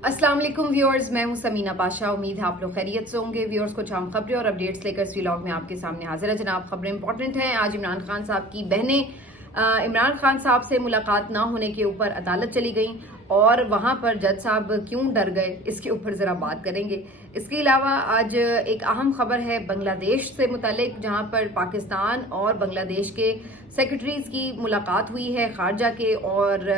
अस्सलाम वालेकुम व्यूअर्स, मैं हूं समीना पाशा। उम्मीद है आप लोग खैरियत से होंगे। व्यूअर्स, कुछ अहम खबरें और अपडेट्स लेकर इस व्लॉग में आपके सामने हाजिर है। जनाब, खबरें इंपॉर्टेंट हैं। आज इमरान खान साहब की बहनें इमरान खान साहब से मुलाकात ना होने के ऊपर अदालत चली गईं और वहां पर जज साहब क्यों डर गए, इसके ऊपर ज़रा बात करेंगे। इसके अलावा आज एक अहम खबर है बांग्लादेश से मुतालिक, जहां पर पाकिस्तान और बांग्लादेश के सेक्रेटरीज की मुलाकात हुई है खारजा के, और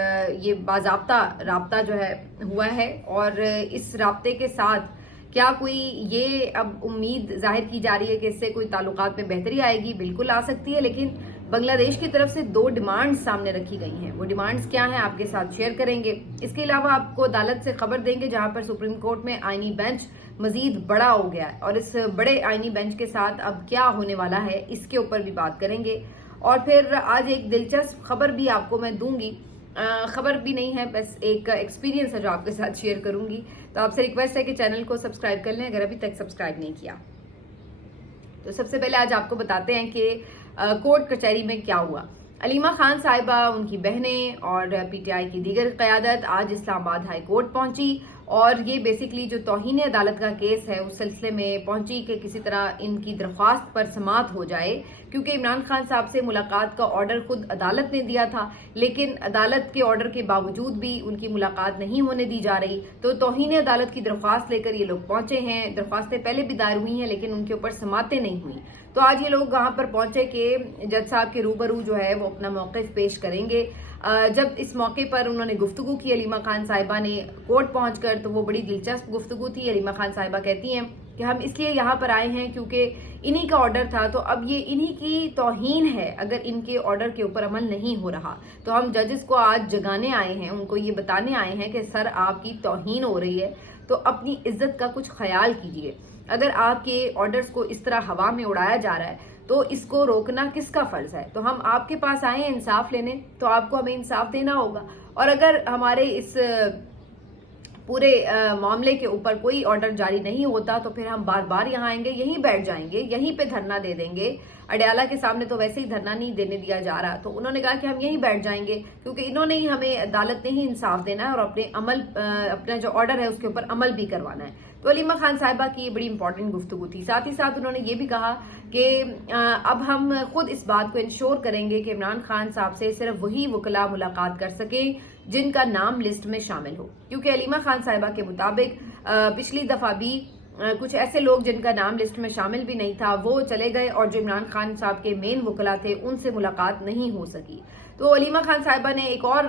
ये बाज़ाब्ता राब्ता जो है हुआ है। और इस राब्ते के साथ क्या कोई ये अब उम्मीद जाहिर की जा रही है कि इससे कोई ताल्लुकात में बेहतरी आएगी? बिल्कुल आ सकती है, लेकिन बांग्लादेश की तरफ से 2 डिमांड्स सामने रखी गई हैं। वो डिमांड्स क्या हैं आपके साथ शेयर करेंगे। इसके अलावा आपको अदालत से खबर देंगे जहां पर सुप्रीम कोर्ट में आईनी बेंच मजीद बड़ा हो गया है, और इस बड़े आईनी बेंच के साथ अब क्या होने वाला है इसके ऊपर भी बात करेंगे। और फिर आज एक दिलचस्प खबर भी आपको मैं दूंगी। खबर भी नहीं है, बस एक एक्सपीरियंस है जो आपके साथ शेयर करूंगी। तो आपसे रिक्वेस्ट है कि चैनल को सब्सक्राइब कर लें अगर अभी तक सब्सक्राइब नहीं किया। तो सबसे पहले आज आपको बताते हैं कि कोर्ट कचहरी में क्या हुआ। अलीमा खान साहिबा, उनकी बहनें और पीटीआई की दीगर क़यादत आज इस्लामाबाद हाई कोर्ट पहुंची, और ये बेसिकली जो तौहीन अदालत का केस है उस सिलसिले में पहुंची कि किसी तरह इनकी दरख्वास्त पर समाअत हो जाए, क्योंकि इमरान खान साहब से मुलाकात का ऑर्डर खुद अदालत ने दिया था, लेकिन अदालत के ऑर्डर के बावजूद भी उनकी मुलाकात नहीं होने दी जा रही। तो तौहीन अदालत की दरख्वास्त लेकर ये लोग पहुंचे हैं। दरख्वास्तें पहले भी दायर हुई हैं, लेकिन उनके ऊपर समातें नहीं हुई। तो आज ये लोग वहां पर पहुंचे कि जज साहब के रूबरू जो है वो अपना मौक़िफ़ पेश करेंगे। जब इस मौके पर उन्होंने गुफ्तगू की अलीमा खान साहिबा ने कोर्ट पहुंचकर, तो वो बड़ी दिलचस्प गुफ्तगू थी। अलीमा खान साहिबा कहती हैं कि हम इसलिए यहाँ पर आए हैं क्योंकि इन्हीं का ऑर्डर था, तो अब ये इन्हीं की तौहीन है अगर इनके ऑर्डर के ऊपर अमल नहीं हो रहा। तो हम जजेस को आज जगाने आए हैं, उनको ये बताने आए हैं कि सर आपकी तौहीन हो रही है, तो अपनी इज्जत का कुछ ख्याल कीजिए। अगर आपके ऑर्डर्स को इस तरह हवा में उड़ाया जा रहा है तो इसको रोकना किसका फर्ज है? तो हम आपके पास आए हैं इंसाफ लेने, तो आपको हमें इंसाफ देना होगा। और अगर हमारे इस पूरे मामले के ऊपर कोई ऑर्डर जारी नहीं होता तो फिर हम बार बार यहाँ आएंगे, यहीं बैठ जाएंगे, यहीं पे धरना दे देंगे। अडयाला के सामने तो वैसे ही धरना नहीं देने दिया जा रहा, तो उन्होंने कहा कि हम यहीं बैठ जाएंगे क्योंकि इन्होंने ही हमें, अदालत ने ही इंसाफ देना है और अपना जो ऑर्डर है उसके ऊपर अमल भी करवाना है। तो अलीमा खान साहिबा की बड़ी इंपॉर्टेंट गुफ्तगू थी। साथ ही साथ उन्होंने ये भी कहा कि अब हम खुद इस बात को इंश्योर करेंगे कि इमरान खान साहब से सिर्फ वही वकला मुलाकात कर सके जिनका नाम लिस्ट में शामिल हो, क्योंकि अलीमा खान साहिबा के मुताबिक पिछली दफा भी कुछ ऐसे लोग जिनका नाम लिस्ट में शामिल भी नहीं था वो चले गए, और जो इमरान खान साहब के मेन वकला थे उनसे मुलाकात नहीं हो सकी। तो अलीमा खान साहिबा ने एक और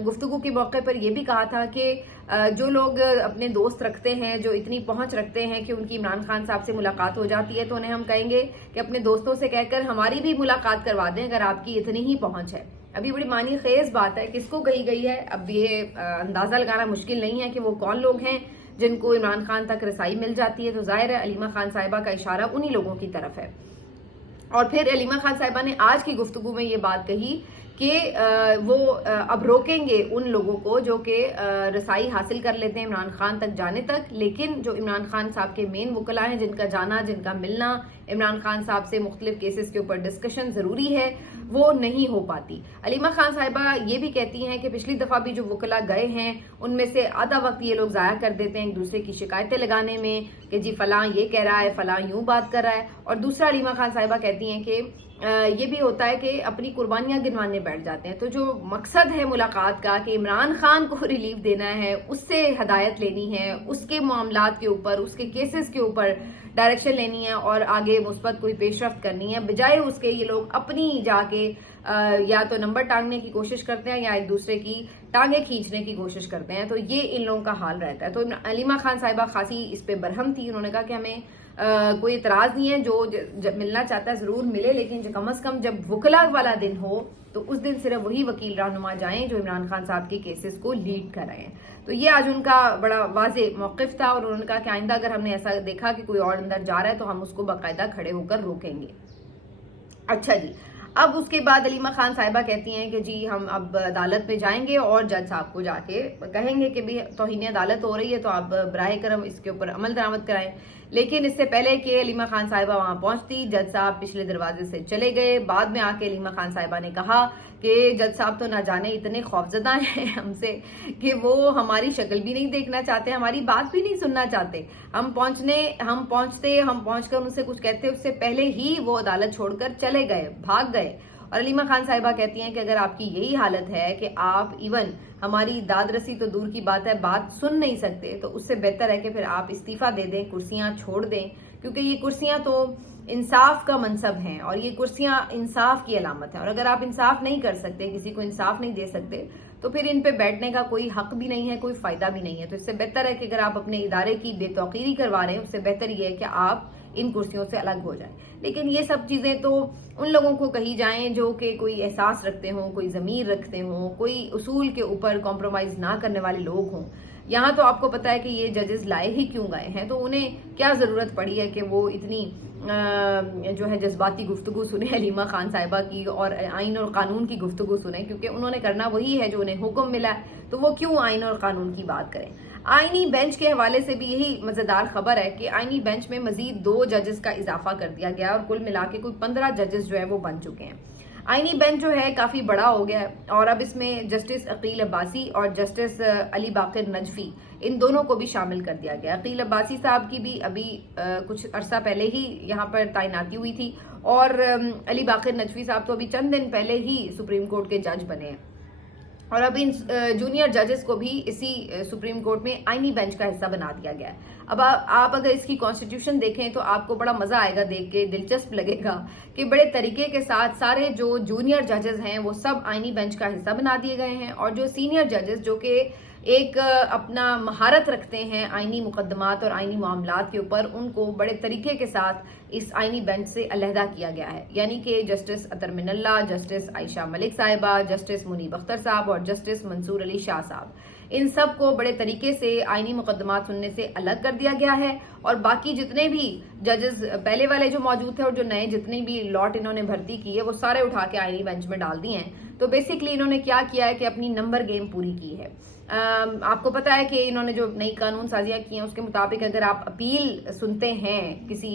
गुफ्तगू के मौके पर यह भी कहा था कि जो लोग अपने दोस्त रखते हैं, जो इतनी पहुंच रखते हैं कि उनकी इमरान खान साहब से मुलाकात हो जाती है, तो उन्हें हम कहेंगे कि अपने दोस्तों से कहकर हमारी भी मुलाकात करवा दें अगर आपकी इतनी ही पहुंच है। अभी बड़ी मानी खेज बात है, किसको कही गई है अब ये अंदाजा लगाना मुश्किल नहीं है कि वो कौन लोग हैं जिनको इमरान खान तक रसाई मिल जाती है। तो जाहिर है अलीमा खान साहिबा का इशारा उन्हीं लोगों की तरफ है। और फिर अलीमा खान साहिबा ने आज की गुफ्तगू में ये बात कही कि वो अब रोकेंगे उन लोगों को जो कि रसाई हासिल कर लेते हैं इमरान खान तक जाने तक, लेकिन जो इमरान खान साहब के मेन वकला हैं, जिनका जाना, जिनका मिलना, इमरान खान साहब से मुख्तलिफ केसेस के ऊपर डिस्कशन जरूरी है, वो नहीं हो पाती। अलीमा खान साहिबा ये भी कहती हैं कि पिछली दफा भी जो वकला गए हैं उनमें से आधा वक्त ये लोग जाया कर देते हैं एक दूसरे की शिकायतें लगाने में कि जी फलां ये कह रहा है, फलां यूं बात कर रहा है। और दूसरा, अलीमा खान साहिबा कहती हैं कि ये भी होता है कि अपनी कुर्बानियां गिनवाने बैठ जाते हैं। तो जो मकसद है मुलाकात का कि इमरान खान को रिलीफ देना है, उससे हदायत लेनी है, उसके मामलात के ऊपर, उसके केसेस के ऊपर डायरेक्शन लेनी है और आगे मुस्बत कोई पेशरफ्त करनी है, बजाय उसके ये लोग अपनी जाके या तो नंबर टांगने की कोशिश करते हैं या एक दूसरे की टांगे खींचने की कोशिश करते हैं। तो ये इन लोगों का हाल रहता है। तो अलीमा खान साहिबा खासी इस पे बरहम थी। उन्होंने कहा कि हमें कोई इतराज नहीं है, जो जब मिलना चाहता है जरूर मिले, लेकिन जो कम अज कम जब वकला वाला दिन हो तो उस दिन सिर्फ वही वकील रहनुमा जाएं जो इमरान खान साहब के केसेस को लीड कर रहे हैं। तो ये आज उनका बड़ा वाजे मौक़िफ़ था, और उन्होंने कहा कि आइंदा अगर हमने ऐसा देखा कि कोई और अंदर जा रहा है तो हम उसको बाकायदा खड़े होकर रोकेंगे। अच्छा जी, अब उसके बाद अलीमा खान साहिबा कहती हैं कि जी हम अब अदालत में जाएंगे और जज साहब को जाके कहेंगे कि भी तौहीन अदालत हो रही है, तो आप बराए करम इसके ऊपर अमल दरामद कराएं। लेकिन इससे पहले कि अलीमा खान साहिबा वहां पहुंचती, जज साहब पिछले दरवाजे से चले गए। बाद में आके अलीमा खान साहिबा ने कहा کہ جج صاحب تو نہ جانے اتنے خوفزدہ ہیں ہم سے کہ وہ ہماری شکل بھی نہیں دیکھنا چاہتے, ہماری بات بھی نہیں سننا چاہتے. ہم پہنچ کر ان سے کچھ کہتے اس سے پہلے ہی وہ عدالت چھوڑ کر چلے گئے, بھاگ گئے. اور علیمہ خان صاحبہ کہتی ہیں کہ اگر آپ کی یہی حالت ہے کہ آپ ایون ہماری داد رسی تو دور کی بات ہے, بات سن نہیں سکتے, تو اس سے بہتر ہے کہ پھر آپ استعفیٰ دے دیں, کرسیاں چھوڑ دیں, کیونکہ یہ کرسیاں تو انصاف کا منصب ہیں اور یہ کرسیاں انصاف کی علامت ہیں. اور اگر آپ انصاف نہیں کر سکتے, کسی کو انصاف نہیں دے سکتے, تو پھر ان پہ بیٹھنے کا کوئی حق بھی نہیں ہے, کوئی فائدہ بھی نہیں ہے. تو اس سے بہتر ہے کہ اگر آپ اپنے ادارے کی بے توقیری کروا رہے ہیں, اس سے بہتر یہ ہے کہ آپ ان کرسیوں سے الگ ہو جائیں. لیکن یہ سب چیزیں تو ان لوگوں کو کہی جائیں جو کہ کوئی احساس رکھتے ہوں, کوئی ضمیر رکھتے ہوں, کوئی اصول کے اوپر کمپرومائز نہ کرنے والے لوگ ہوں. یہاں تو آپ کو پتا ہے کہ یہ ججز لائے ہی کیوں گئے ہیں, تو انہیں کیا ضرورت پڑی ہے کہ وہ اتنی جو ہے جذباتی گفتگو سنیں علیمہ خان صاحبہ کی اور آئین اور قانون کی گفتگو سنیں, کیونکہ انہوں نے کرنا وہی ہے جو انہیں حکم ملا ہے, تو وہ کیوں آئین اور قانون کی بات کریں. آئینی بینچ کے حوالے سے بھی یہی مزیدار خبر ہے کہ آئینی بینچ میں مزید 2 ججز کا اضافہ کر دیا گیا اور کل ملا کے کوئی 15 ججز جو ہے وہ بن چکے ہیں. آئینی بینچ جو ہے کافی بڑا ہو گیا ہے اور اب اس میں جسٹس عقیل عباسی اور جسٹس علی باقر نجفی, ان دونوں کو بھی شامل کر دیا گیا. عقیل عباسی صاحب کی بھی ابھی کچھ عرصہ پہلے ہی یہاں پر تعیناتی ہوئی تھی, اور علی باقر نجفی صاحب تو ابھی چند دن پہلے ہی سپریم کورٹ کے جج بنے ہیں. اور اب ان جونیئر ججز کو بھی اسی سپریم کورٹ میں آئینی بینچ کا حصہ بنا دیا گیا ہے. اب آپ اگر اس کی کانسٹیٹیوشن دیکھیں تو آپ کو بڑا مزہ آئے گا دیکھ کے, دلچسپ لگے گا کہ بڑے طریقے کے ساتھ سارے جو جونیئر ججز ہیں وہ سب آئینی بینچ کا حصہ بنا دیے گئے ہیں, اور جو سینئر ججز جو کہ ایک اپنا مہارت رکھتے ہیں آئینی مقدمات اور آئینی معاملات کے اوپر, ان کو بڑے طریقے کے ساتھ اس آئینی بینچ سے علیحدہ کیا گیا ہے. یعنی کہ جسٹس اطہر من اللہ, جسٹس عائشہ ملک صاحبہ, جسٹس منیب اختر صاحب اور جسٹس منصور علی شاہ صاحب, ان سب کو بڑے طریقے سے آئینی مقدمات سننے سے الگ کر دیا گیا ہے. اور باقی جتنے بھی ججز پہلے والے جو موجود تھے اور جو نئے جتنے بھی لاٹ انہوں نے بھرتی کی ہے وہ سارے اٹھا کے آئینی بینچ میں ڈال دیے ہیں. تو بیسیکلی انہوں نے کیا کیا ہے کہ اپنی نمبر گیم پوری کی ہے. آپ کو پتا ہے کہ انہوں نے جو نئی قانون سازیاں کی ہیں اس کے مطابق اگر آپ اپیل سنتے ہیں کسی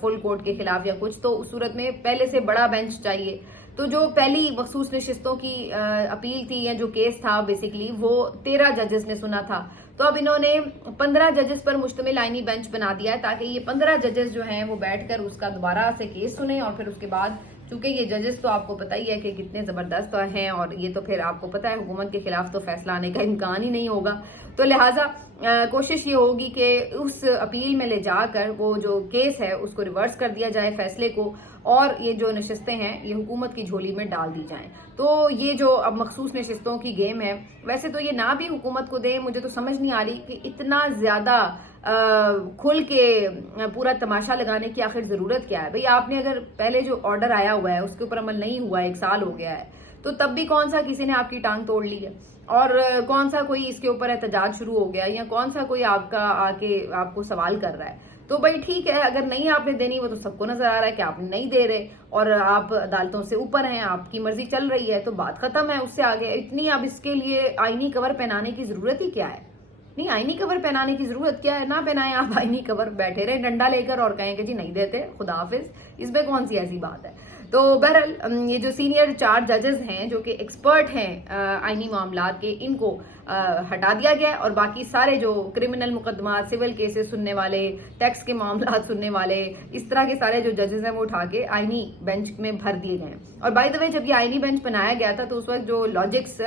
فل کورٹ کے خلاف یا کچھ, تو اس صورت میں پہلے سے بڑا بینچ چاہیے. تو جو پہلی مخصوص نشستوں کی اپیل تھی یا جو کیس تھا بیسیکلی وہ 13 ججز نے سنا تھا, تو اب انہوں نے 15 ججز پر مشتمل آئینی بینچ بنا دیا ہے تاکہ یہ 15 ججز جو ہیں وہ بیٹھ کر اس کا دوبارہ سے کیس سنیں. اور پھر اس کے بعد چونکہ یہ ججز تو آپ کو پتہ ہی ہے کہ کتنے زبردست ہیں, اور یہ تو پھر آپ کو پتہ ہے حکومت کے خلاف تو فیصلہ آنے کا امکان ہی نہیں ہوگا, تو لہٰذا کوشش یہ ہوگی کہ اس اپیل میں لے جا کر وہ جو کیس ہے اس کو ریورس کر دیا جائے فیصلے کو, اور یہ جو نشستیں ہیں یہ حکومت کی جھولی میں ڈال دی جائیں. تو یہ جو اب مخصوص نشستوں کی گیم ہے, ویسے تو یہ نہ بھی حکومت کو دیں, مجھے تو سمجھ نہیں آ رہی کہ اتنا زیادہ کھل کے پورا تماشا لگانے کی آخر ضرورت کیا ہے. بھئی آپ نے اگر پہلے جو آرڈر آیا ہوا ہے اس کے اوپر عمل نہیں ہوا ہے, 1 سال ہو گیا ہے, تو تب بھی کون سا کسی نے آپ کی ٹانگ توڑ لی ہے, اور کون سا کوئی اس کے اوپر احتجاج شروع ہو گیا, یا کون سا کوئی آپ کا آ کے آپ کو سوال کر رہا ہے. تو بھائی ٹھیک ہے, اگر نہیں آپ نے دینی وہ تو سب کو نظر آ رہا ہے کہ آپ نہیں دے رہے اور آپ عدالتوں سے اوپر ہیں, آپ کی مرضی چل رہی ہے, تو بات ختم ہے. اس سے آگے اتنی اب اس کے لیے آئینی کور پہنانے کی ضرورت ہی کیا ہے؟ نہیں, آئینی کور پہنانے کی ضرورت کیا ہے؟ نہ پہنائیں آپ آئینی کور, بیٹھے رہے ڈنڈا لے کر اور کہیں کہ جی نہیں دیتے, خدا حافظ. اس میں کون سی ایسی بات ہے؟ تو بہرحال یہ جو سینئر 4 ججز ہیں جو کہ ایکسپرٹ ہیں آئینی معاملات کے, ان کو ہٹا دیا گیا ہے, اور باقی سارے جو کرمنل مقدمات, سول کیسز سننے والے, ٹیکس کے معاملات سننے والے, اس طرح کے سارے جو ججز ہیں وہ اٹھا کے آئینی بینچ میں بھر دیے گئے ہیں. اور بائی دا وے جب یہ آئینی بینچ بنایا گیا تھا تو اس وقت جو لاجکس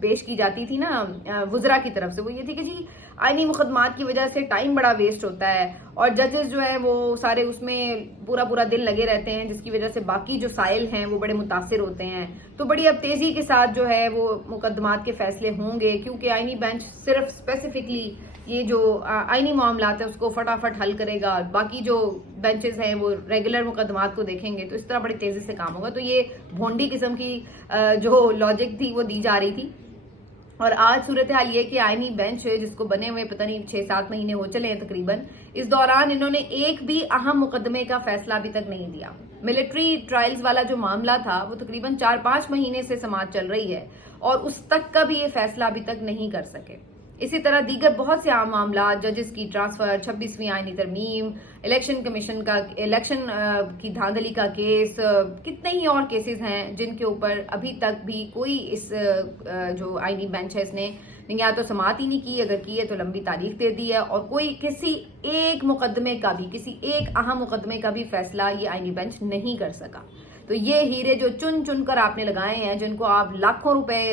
پیش کی جاتی تھی نا وزراء کی طرف سے, وہ یہ تھی کہ جی آئینی مقدمات کی وجہ سے ٹائم بڑا ویسٹ ہوتا ہے اور ججز جو ہیں وہ سارے اس میں پورا دن لگے رہتے ہیں, جس کی وجہ سے باقی جو سائل ہیں وہ بڑے متاثر ہوتے ہیں. تو بڑی اب تیزی کے ساتھ جو ہے وہ مقدمات کے فیصلے ہوں گے, کیونکہ آئینی بینچ صرف اسپیسیفکلی یہ جو آئینی معاملات ہیں اس کو فٹافٹ حل کرے گا. باقی جو بینچز ہیں وہ ریگولر مقدمات کو دیکھیں گے, تو اس طرح بڑی تیزی سے کام ہوگا. تو یہ بھونڈی قسم کی جو لاجک تھی وہ دی جا رہی تھی. اور آج صورتحال یہ کہ آئینی بینچ ہے جس کو بنے ہوئے پتہ نہیں 6-7 مہینے ہو چلے ہیں تقریباً, اس دوران انہوں نے ایک بھی اہم مقدمے کا فیصلہ ابھی تک نہیں دیا. ملٹری ٹرائلز والا جو معاملہ تھا وہ تقریباً 4-5 مہینے سے سماعت چل رہی ہے, اور اس تک کا بھی یہ فیصلہ ابھی تک نہیں کر سکے. इसी तरह दीगर बहुत से आम मामला, जजेस की ट्रांसफर, 26वीं आईनी तरमीम, इलेक्शन कमीशन का इलेक्शन की धांधली का केस, कितने ही और केसेस हैं जिनके ऊपर अभी तक भी कोई इस जो आईनी बेंच है इसने या तो समाअत ही नहीं की, अगर की है तो लंबी तारीख दे दी है, और कोई किसी एक मुकदमे का भी, किसी एक अहम मुकदमे का भी फैसला ये आईनी बेंच नहीं कर सका। तो ये हीरे जो चुन चुन कर आपने लगाए हैं, जिनको आप लाखों रुपए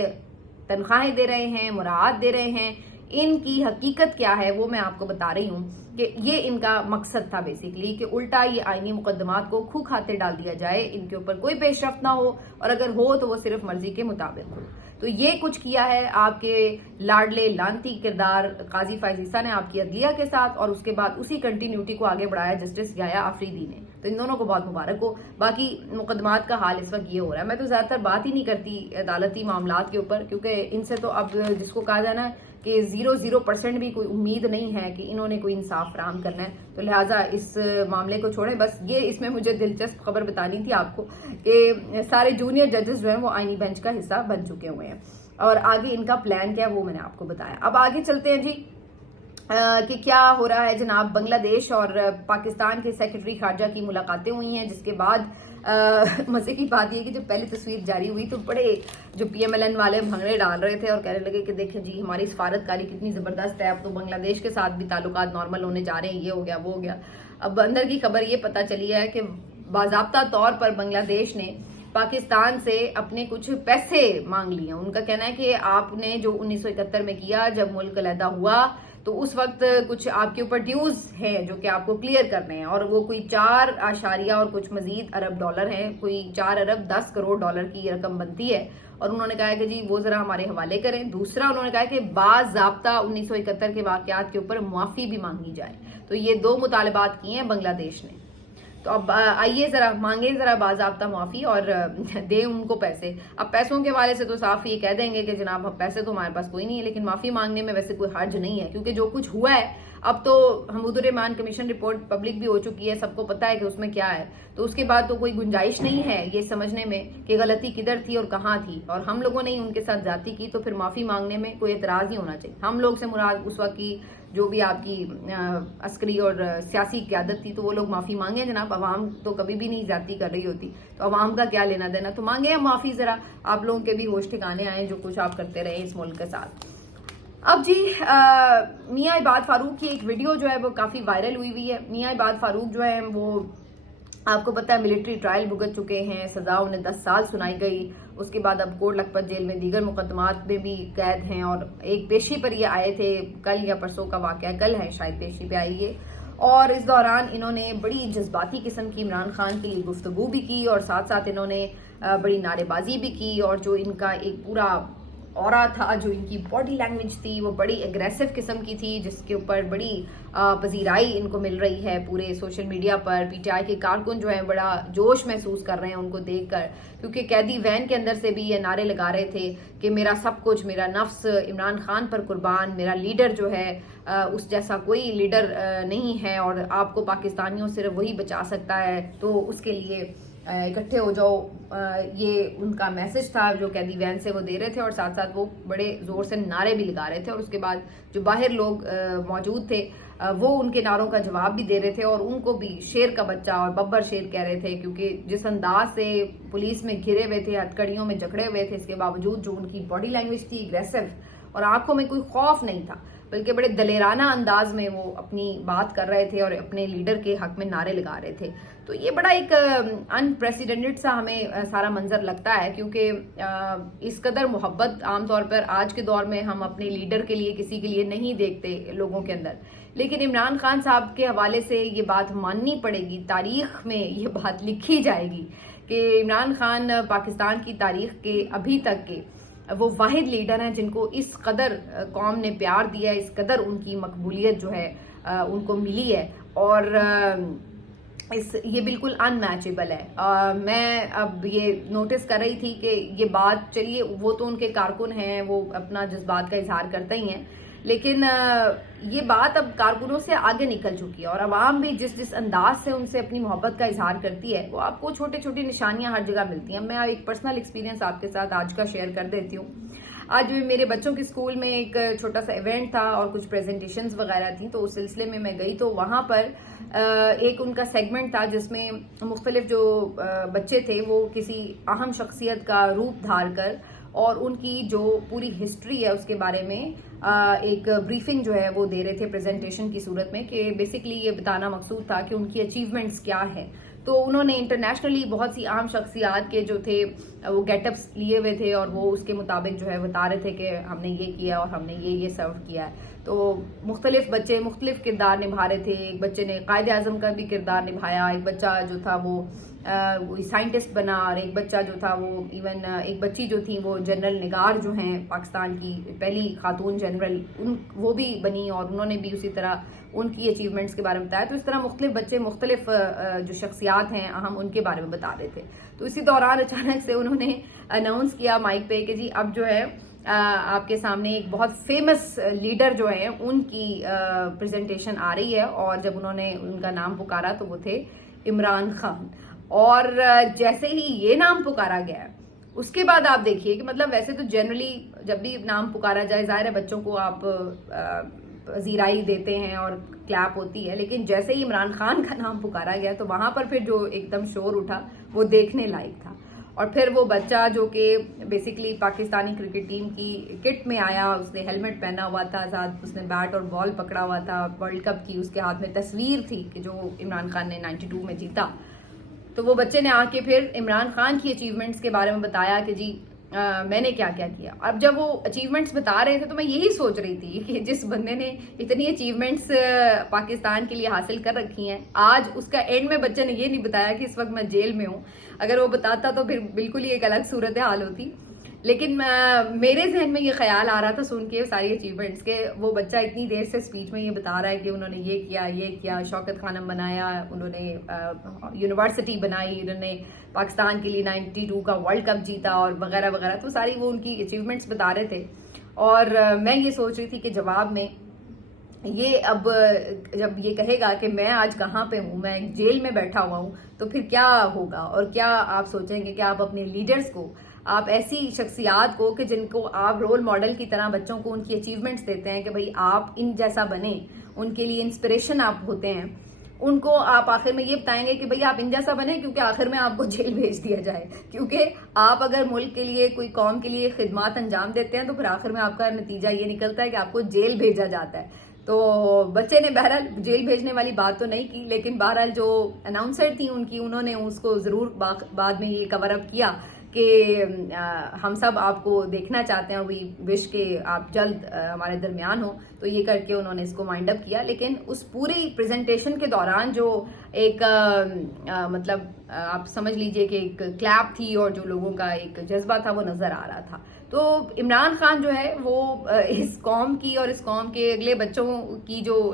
तनख्वाहें दे रहे हैं, मुराद दे रहे हैं, इनकी हकीकत क्या है वो मैं आपको बता रही हूँ कि ये इनका मकसद था बेसिकली कि उल्टा ये आईनी मुकदमात को खू खाते डाल दिया जाए, इनके ऊपर कोई पेशरफ्त ना हो, और अगर हो तो वो सिर्फ मर्जी के मुताबिक हो। तो ये कुछ किया है आपके लाडले लानती किरदार काजी फैज ईसा ने आपकी अदलिया के साथ, और उसके बाद उसी कंटिन्यूटी को आगे बढ़ाया जस्टिस याया आफरीदी ने। तो इन दोनों को बहुत मुबारक हो। बाकी मुकदमात का हाल इस वक्त ये हो रहा है। मैं तो ज्यादातर बात ही नहीं करती अदालती मामलात के ऊपर, क्योंकि इनसे तो अब जिसको कहा जाना है कि 0% भी कोई उम्मीद नहीं है कि इन्होंने कोई इंसाफ फराहम करना है, तो लिहाजा इस मामले को छोड़ें। बस ये इसमें मुझे दिलचस्प खबर बतानी थी आपको कि सारे जूनियर जजेस जो हैं वो आईनी बेंच का हिस्सा बन चुके हुए हैं, और आगे इनका प्लान क्या है वो मैंने आपको बताया। अब आगे चलते हैं जी कि क्या हो रहा है जनाब। बांग्लादेश और पाकिस्तान के सेक्रेटरी खारजा की मुलाकातें हुई हैं, जिसके बाद मजे की बात यह कि जब पहली तस्वीर जारी हुई तो बड़े जो PMLN वाले भंगड़े डाल रहे थे और कहने लगे कि देखें जी हमारी सफारतकारी कितनी ज़बरदस्त है, अब तो बांग्लादेश के साथ भी ताल्लुकात नॉर्मल होने जा रहे हैं, ये हो गया वो हो गया। अब अंदर की खबर ये पता चली है कि बाज़ाब्ता तौर पर बांग्लादेश ने पाकिस्तान से अपने कुछ पैसे मांग लिए। उनका कहना है कि आपने जो 1971 में किया जब मुल्क अलहदा हुआ, तो उस वक्त कुछ आपके ऊपर ड्यूज हैं जो कि आपको क्लियर करने हैं, और वो कोई 4 और कुछ मजीद अरब डॉलर हैं, कोई 4 अरब 10 करोड़ डॉलर की रकम बनती है। और उन्होंने कहा कि जी वो जरा हमारे हवाले करें। दूसरा उन्होंने कहा कि बाज़ाब्ता 1971 के वाकयात के ऊपर मुआफी भी मांगी जाए। तो ये 2 मुतालबात किए हैं बांग्लादेश ने। तो अब आइए जरा मांगे जरा बाज़ाब्ता माफी और दे उनको पैसे। अब पैसों के हवाले से तो साफ ये कह देंगे कि जनाब पैसे तो हमारे पास कोई नहीं है, लेकिन माफी मांगने में वैसे कोई हर्ज नहीं है, क्योंकि जो कुछ हुआ है अब तो Hamoodur Rahman commission report public भी हो चुकी है, सबको पता है कि उसमें क्या है। तो उसके बाद तो कोई गुंजाइश नहीं है ये समझने में कि गलती किधर थी और कहाँ थी, और हम लोगों ने ही उनके साथ जाती की, तो फिर माफी मांगने में कोई एतराज नहीं होना चाहिए। हम लोग से मुराद उस वक्त की जो भी आपकी अस्करी और सियासी क़यादत थी, तो वो लोग माफ़ी मांगे जनाब। अवाम तो कभी भी नहीं ज्यादती कर रही होती, तो अवाम का क्या लेना देना, तो मांगे हम माफ़ी। ज़रा आप लोगों के भी होश ठिकाने आए जो कुछ आप करते रहे इस मुल्क के साथ। अब जी मियाँ इबाद फारूक की एक वीडियो जो है वो काफ़ी वायरल हुई है। मियाँ इबाद फारूक जो है वो आपको पता है मिलिट्री ट्रायल भुगत चुके हैं, सजा उन्हें 10 साल सुनाई गई। उसके बाद अब कोट लखपत जेल में दीगर मुकदमात में भी कैद हैं, और एक पेशी पर ये आए थे, कल या परसों का वाकया, कल है शायद पेशी पे आई है। और इस दौरान इन्होंने बड़ी जज्बाती किस्म की इमरान खान के लिए गुफ्तगू भी की, और साथ साथ इन्होंने बड़ी नारेबाजी भी की, और जो इनका एक पूरा औरा था, जो इनकी बॉडी लैंग्वेज थी वो बड़ी एग्रेसिव किस्म की थी, जिसके ऊपर बड़ी पजीराई इनको मिल रही है पूरे सोशल मीडिया पर। PTI के कारकुन जो है बड़ा जोश महसूस कर रहे हैं उनको देखकर, क्योंकि कैदी वैन के अंदर से भी ये नारे लगा रहे थे कि मेरा सब कुछ, मेरा नफ्स इमरान खान पर कुर्बान, मेरा लीडर जो है उस जैसा कोई लीडर नहीं है, और आपको पाकिस्तानियों सिर्फ वही बचा सकता है, तो उसके लिए इकट्ठे हो जाओ। ये उनका मैसेज था जो कैदी वैन से वो दे रहे थे, और साथ साथ वो बड़े ज़ोर से नारे भी लगा रहे थे। और उसके बाद जो बाहर लोग मौजूद थे वो उनके नारों का जवाब भी दे रहे थे, और उनको भी शेर का बच्चा और बब्बर शेर कह रहे थे, क्योंकि जिस अंदाज से पुलिस में घिरे हुए थे, हथकड़ियों में जकड़े हुए थे, इसके बावजूद जो उनकी बॉडी लैंग्वेज थी एग्रेसिव, और आंखों में कोई खौफ नहीं था, बल्कि बड़े दलेराना अंदाज में वो अपनी बात कर रहे थे और अपने लीडर के हक में नारे लगा रहे थे। तो ये बड़ा एक अनप्रेसिडेंटेड सा हमें सारा मंजर लगता है, क्योंकि इस कदर मोहब्बत आमतौर पर आज के दौर में हम अपने लीडर के लिए किसी के लिए नहीं देखते लोगों के अंदर। लेकिन इमरान खान साहब के हवाले से ये बात माननी पड़ेगी, तारीख में ये बात लिखी जाएगी कि इमरान खान पाकिस्तान की तारीख के अभी तक के वो वाहिद लीडर हैं जिनको इस कदर कौम ने प्यार दिया है, इस कदर उनकी मकबूलियत जो है उनको मिली है, और ये बिल्कुल अनमैचेबल है। मैं अब ये नोटिस कर रही थी कि ये बात, चलिए वो तो उनके कारकुन हैं, वो अपना जज्बात का इजहार करते ही हैं, लेकिन ये बात अब कारकुनों से आगे निकल चुकी है, और अवाम भी जिस जिस अंदाज से उनसे अपनी मोहब्बत का इजहार करती है, वो आपको छोटी छोटी निशानियां हर जगह मिलती हैं। मैं एक पर्सनल एक्सपीरियंस आपके साथ आज का शेयर कर देती हूँ। آج میرے بچوں کے اسکول میں ایک چھوٹا سا ایونٹ تھا اور کچھ پریزنٹیشنز وغیرہ تھیں، تو اس سلسلے میں میں گئی تو وہاں پر ایک ان کا سیگمنٹ تھا جس میں مختلف جو بچے تھے وہ کسی اہم شخصیت کا روپ دھار کر اور ان کی جو پوری ہسٹری ہے اس کے بارے میں ایک بریفنگ جو ہے وہ دے رہے تھے پریزنٹیشن کی صورت میں، کہ بیسکلی یہ بتانا مقصود تھا کہ ان کی اچیومنٹس کیا ہیں۔ تو انہوں نے انٹرنیشنلی بہت سی اہم شخصیات کے جو تھے وہ گیٹ اپس لیے ہوئے تھے اور وہ اس کے مطابق جو ہے بتا رہے تھے کہ ہم نے یہ کیا اور ہم نے یہ سرو کیا ہے۔ تو مختلف بچے مختلف کردار نبھا رہے تھے، ایک بچے نے قائد اعظم کا بھی کردار نبھایا، ایک بچہ جو تھا وہ سائنٹسٹ بنا، اور ایک بچہ جو تھا وہ ایون ایک بچی جو تھی وہ جنرل نگار جو ہیں پاکستان کی پہلی خاتون جنرل، وہ بھی بنی اور انہوں نے بھی اسی طرح ان کی اچیومنٹس کے بارے میں بتایا۔ تو اس طرح مختلف بچے مختلف جو شخصیات ہیں اہم ان کے بارے میں بتا رہے تھے۔ تو اسی دوران اچانک سے انہوں نے اناؤنس کیا مائک پہ کہ جی اب جو ہے آپ کے سامنے ایک بہت فیمس لیڈر جو ہیں ان کی پریزنٹیشن آ رہی ہے، اور جب انہوں نے ان کا نام پکارا تو وہ تھے عمران خان۔ اور جیسے ہی یہ نام پکارا گیا اس کے بعد آپ دیکھیے کہ مطلب ویسے تو جنرلی جب بھی نام پکارا جائے ظاہر ہے بچوں کو آپ زیرائی دیتے ہیں اور کلیپ ہوتی ہے، لیکن جیسے ہی عمران خان کا نام پکارا گیا تو وہاں پر پھر جو ایک دم شور اٹھا وہ دیکھنے لائق تھا۔ اور پھر وہ بچہ جو کہ بیسکلی پاکستانی کرکٹ ٹیم کی کٹ میں آیا، اس نے ہیلمٹ پہنا ہوا تھا، ساتھ اس نے بیٹ اور بال پکڑا ہوا تھا، ورلڈ کپ کی اس کے ہاتھ میں تصویر تھی کہ جو عمران خان نے 92 میں جیتا۔ تو وہ بچے نے آ کے پھر عمران خان کی اچیومنٹس کے بارے میں بتایا کہ جی میں نے کیا کیا کیا۔ اب جب وہ اچیومنٹس بتا رہے تھے تو میں یہی سوچ رہی تھی کہ جس بندے نے اتنی اچیومنٹس پاکستان کے لیے حاصل کر رکھی ہیں، آج اس کا اینڈ میں بچے نے یہ نہیں بتایا کہ اس وقت میں جیل میں ہوں۔ اگر وہ بتاتا تو پھر بالکل ہی ایک الگ صورتحال ہوتی۔ لیکن میرے ذہن میں یہ خیال آ رہا تھا سن کے ساری اچیومنٹس کے، وہ بچہ اتنی دیر سے اسپیچ میں یہ بتا رہا ہے کہ انہوں نے یہ کیا، شوکت خانم بنایا، انہوں نے یونیورسٹی بنائی، انہوں نے پاکستان کے لیے 92 کا ورلڈ کپ جیتا اور وغیرہ وغیرہ، تو ساری وہ ان کی اچیومنٹس بتا رہے تھے۔ اور میں یہ سوچ رہی تھی کہ جواب میں یہ اب جب یہ کہے گا کہ میں آج کہاں پہ ہوں، میں جیل میں بیٹھا ہوا ہوں، تو پھر کیا ہوگا، اور کیا آپ سوچیں گے کہ آپ اپنے لیڈرز کو، آپ ایسی شخصیات کو کہ جن کو آپ رول ماڈل کی طرح بچوں کو ان کی اچیومنٹس دیتے ہیں کہ بھئی آپ ان جیسا بنیں، ان کے لیے انسپریشن آپ ہوتے ہیں، ان کو آپ آخر میں یہ بتائیں گے کہ بھئی آپ ان جیسا بنیں کیونکہ آخر میں آپ کو جیل بھیج دیا جائے، کیونکہ آپ اگر ملک کے لیے کوئی قوم کے لیے خدمات انجام دیتے ہیں تو پھر آخر میں آپ کا نتیجہ یہ نکلتا ہے کہ آپ کو جیل بھیجا جاتا ہے۔ تو بچے نے بہرحال جیل بھیجنے والی بات تو نہیں کی، لیکن بہرحال جو اناؤنسر تھی ان کی، انہوں نے اس کو ضرور بعد میں یہ کور اپ کیا کہ ہم سب آپ کو دیکھنا چاہتے ہیں، وی وش کہ آپ جلد ہمارے درمیان ہو، تو یہ کر کے انہوں نے اس کو مائنڈ اپ کیا۔ لیکن اس پوری پریزنٹیشن کے دوران جو ایک مطلب آپ سمجھ لیجئے کہ ایک کلیپ تھی اور جو لوگوں کا ایک جذبہ تھا وہ نظر آ رہا تھا۔ تو عمران خان جو ہے وہ اس قوم کی اور اس قوم کے اگلے بچوں کی جو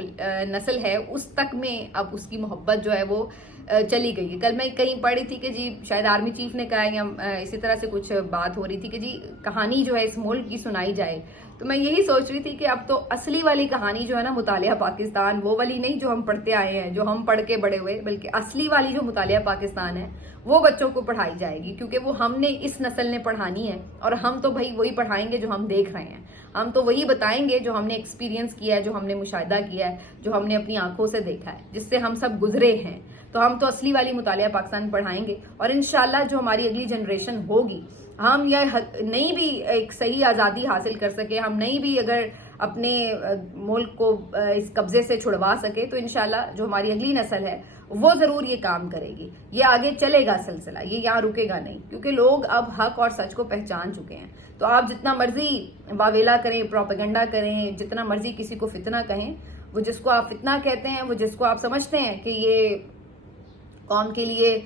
نسل ہے اس تک میں اب اس کی محبت جو ہے وہ چلی گئی ہے۔ کل میں کہیں پڑھی تھی کہ جی شاید آرمی چیف نے کہا ہے یا اسی طرح سے کچھ بات ہو رہی تھی کہ جی کہانی جو ہے اس ملک کی سنائی جائے، تو میں یہی سوچ رہی تھی کہ اب تو اصلی والی کہانی جو ہے نا مطالعہ پاکستان، وہ والی نہیں جو ہم پڑھتے آئے ہیں، جو ہم پڑھ کے بڑے ہوئے، بلکہ اصلی والی جو مطالعہ پاکستان ہے وہ بچوں کو پڑھائی جائے گی، کیونکہ وہ ہم نے اس نسل نے پڑھانی ہے، اور ہم تو بھائی وہی پڑھائیں گے جو ہم دیکھ رہے ہیں، ہم تو وہی بتائیں گے جو ہم نے ایکسپیرینس کیا ہے، جو ہم نے مشاہدہ کیا ہے، جو ہم نے اپنی آنکھوں سے دیکھا ہے، جس سے ہم سب گزرے ہیں۔ تو ہم تو اصلی والی مطالعہ پاکستان پڑھائیں گے، اور انشاءاللہ جو ہماری اگلی جنریشن ہوگی، ہم یہ نہیں بھی ایک صحیح آزادی حاصل کر سکے، ہم نہیں بھی اگر اپنے ملک کو اس قبضے سے چھڑوا سکے، تو انشاءاللہ جو ہماری اگلی نسل ہے وہ ضرور یہ کام کرے گی، یہ آگے چلے گا سلسلہ، یہ یہاں رکے گا نہیں، کیونکہ لوگ اب حق اور سچ کو پہچان چکے ہیں۔ تو آپ جتنا مرضی واویلا کریں، پروپیگنڈا کریں، جتنا مرضی کسی کو فتنہ کہیں، وہ جس کو آپ فتنہ کہتے ہیں، وہ جس کو آپ سمجھتے ہیں کہ یہ قوم کے لیے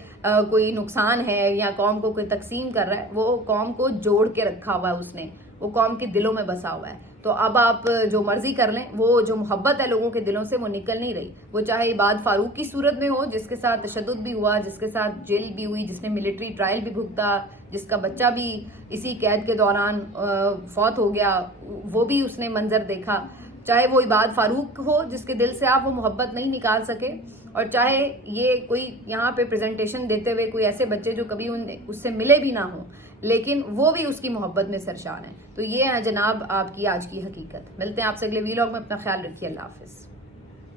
کوئی نقصان ہے یا قوم کو کوئی تقسیم کر رہا ہے، وہ قوم کو جوڑ کے رکھا ہوا ہے، اس نے وہ قوم کے دلوں میں بسا ہوا ہے۔ تو اب آپ جو مرضی کر لیں، وہ جو محبت ہے لوگوں کے دلوں سے وہ نکل نہیں رہی، وہ چاہے عباد فاروق کی صورت میں ہو جس کے ساتھ تشدد بھی ہوا، جس کے ساتھ جیل بھی ہوئی، جس نے ملٹری ٹرائل بھی بھگتا، جس کا بچہ بھی اسی قید کے دوران فوت ہو گیا، وہ بھی اس نے منظر دیکھا، چاہے وہ عباد فاروق ہو جس کے دل سے آپ وہ محبت نہیں نکال سکے، اور چاہے یہ کوئی یہاں پہ پریزنٹیشن دیتے ہوئے کوئی ایسے بچے جو کبھی اس سے ملے بھی نہ ہوں، لیکن وہ بھی اس کی محبت میں سرشار ہیں. تو یہ ہے جناب آپ کی آج کی حقیقت. ملتے ہیں آپ سے اگلے ویلاگ میں. اپنا خیال رکھیے. اللہ حافظ.